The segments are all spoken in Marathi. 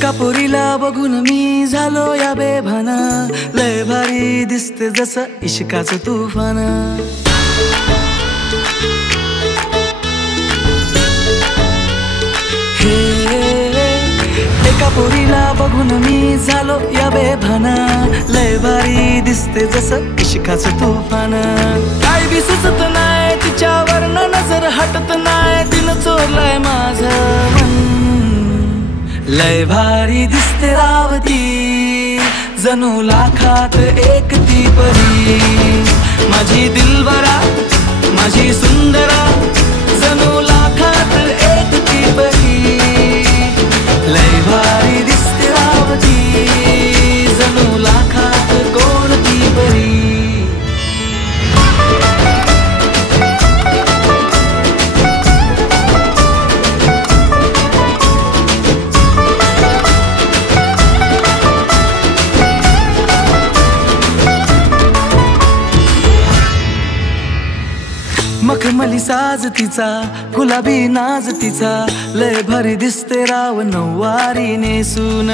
एका पोरीला बघून मी झालो या बेभाना, लय भारी दिसते जसं इश्काचं तुफान। एका पोरीला बघून मी झालो या बेभाना, लय भारी दिसते जसं इश्काचं तुफान। काय बी सुचत नाय तिच्यावर नजर हटत नाय, तिनं चोरलंय माझं मन। लय भारी दिसते रावती, जणू लाखात एक ती परी। माझी दिलबरा, माझी सुंदरा, जणू लाखात एक ती परी। लय भारी दिसते रावती, जणू लाखात कोणती परी। मखमली साज तिचा, गुलाबी नाज तिचा, लय भारी दिसते राव नऊवारी नेसून।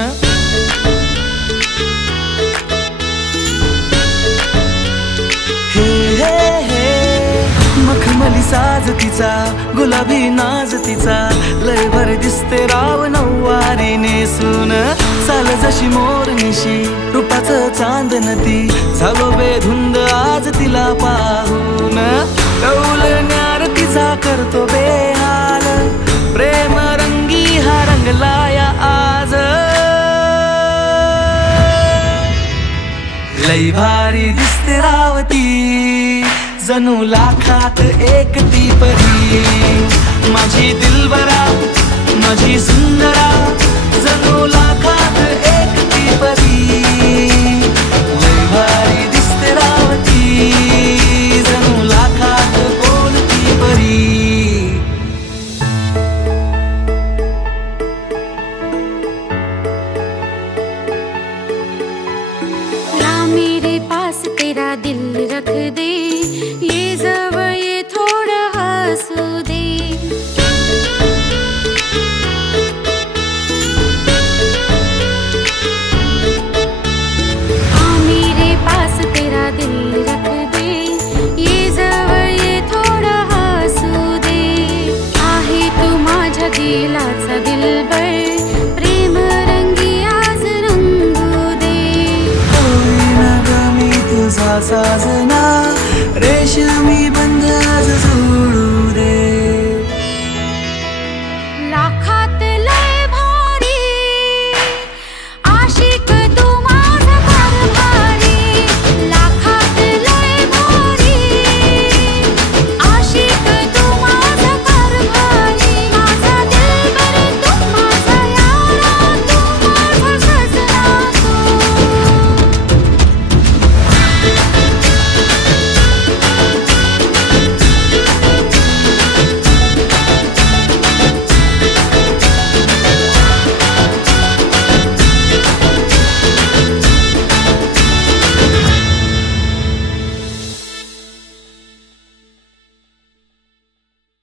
मखमली साज तिचा, गुलाबी नाज तिचा, लय भारी दिसते राव नऊवारी नेसून। साल जशी मोरनिशी, रूपाचं चांदन ती, झालो बेधुंद आज तिला पाहून। डौलण्यार तिचा करतो बेहाल, प्रेम रंगी हा रंगला या आज। लय भारी दिसते रावती, जणू लाखात एक ती परी। माझी दिलबरा, माझी सुंदरा, जणू लाखात एक ती परी। लय भारी दिसते रावती, जणू लाखात कोणती परी। ना मेरे पास तेरा दिल रख दे, ये जवळ ये थोड़ा हंसू दे। हाँ मेरे पास तेरा दिल रख दे, ये जवळ ये थोड़ा हंसू दे। आहे तू माझ्या दिलाचा दिलबर, प्रेम रंगी आज रंगू दे। होईना ग मी तुझा साजन,